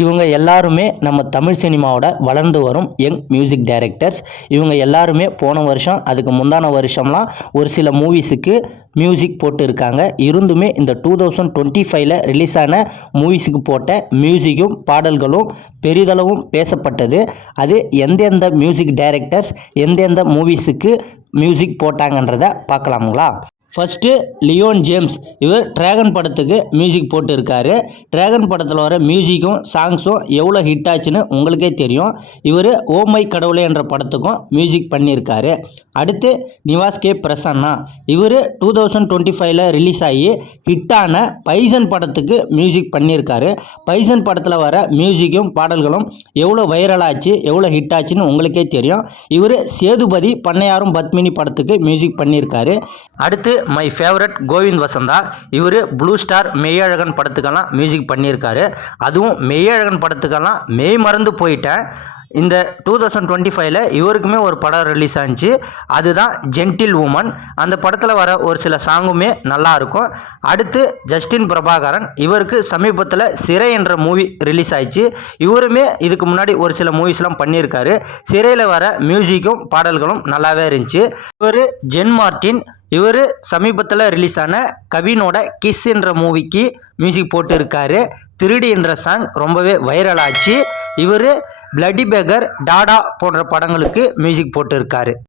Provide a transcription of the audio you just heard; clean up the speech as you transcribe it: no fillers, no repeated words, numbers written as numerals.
இவங்க எல்லாருமே நம்ம தமிழ் சினிமாவோட வளர்ந்து வரும் யங் மியூசிக் டைரக்டர்ஸ். இவங்க எல்லாருமே போன வருஷம் அதுக்கு முந்தான வருஷம்லாம் ஒரு சில மூவிஸுக்கு மியூசிக் போட்டு இருக்காங்க. இருந்துமே இந்த 2025ல் ரிலீஸ் ஆன மூவிஸுக்கு போட்ட மியூசிக்கும் பாடல்களும் பெரிதளவும் பேசப்பட்டது. அது எந்தெந்த மியூசிக் டைரக்டர்ஸ் எந்தெந்த மூவிஸுக்கு மியூசிக் போட்டாங்கன்றதை பார்க்கலாமுங்களா? ஃபஸ்ட்டு லியோன் ஜேம்ஸ். இவர் டிராகன் படத்துக்கு மியூசிக் போட்டு இருக்காரு. டிராகன் படத்தில் வர மியூசிக்கும் சாங்ஸும் எவ்வளோ ஹிட் ஆச்சுன்னு உங்களுக்கே தெரியும். இவர் ஓ மை கடவுளே என்ற படத்துக்கும் மியூசிக் பண்ணியிருக்காரு. அடுத்து நிவாஸ் கே பிரசன்னா. இவர் 2025ல் ரிலீஸ் ஆகி ஹிட்டான பைசன் படத்துக்கு மியூசிக் பண்ணியிருக்காரு. பைசன் படத்தில் வர மியூசிக்கும் பாடல்களும் எவ்வளோ வைரல் ஆச்சு எவ்வளோ ஹிட் ஆச்சுன்னு உங்களுக்கே தெரியும். இவர் சேதுபதி பண்ணையாரும் பத்மினி படத்துக்கு மியூசிக் பண்ணியிருக்காரு. அடுத்து மை ஃபேவரட் கோவிந்த் வசந்தா. இவர் ப்ளூ ஸ்டார் மெய்யழகன் படத்துக்கெல்லாம் மியூசிக் பண்ணியிருக்காரு. அதுவும் மெய்யழகன் படத்துக்கெல்லாம் மெய் மறந்து போயிட்டேன். இந்த 2025ல் இவருக்குமே ஒரு படம் ரிலீஸ் ஆச்சு. அதுதான் ஜென்டில் உமன். அந்த படத்தில் வர ஒரு சில சாங்குமே நல்லாயிருக்கும். அடுத்து ஜஸ்டின் பிரபாகரன். இவருக்கு சமீபத்தில் சிறை என்ற மூவி ரிலீஸ் ஆயிடுச்சு. இவருமே இதுக்கு முன்னாடி ஒரு சில மூவிஸ்லாம் பண்ணியிருக்காரு. சிறையில் வர மியூசிக்கும் பாடல்களும் நல்லாவே இருந்துச்சு. இவர் ஜென் மார்ட்டின். இவர் சமீபத்தில் ரிலீஸ் ஆன கவினோட கிஸ் என்ற மூவிக்கு மியூசிக் போட்டு இருக்காரு. திருடி என்ற சாங் ரொம்பவே வைரல் ஆச்சு. இவர் பிளட்டி பேக்கர், டாடா போன்ற படங்களுக்கு மியூசிக் போட்டு இருக்காரு.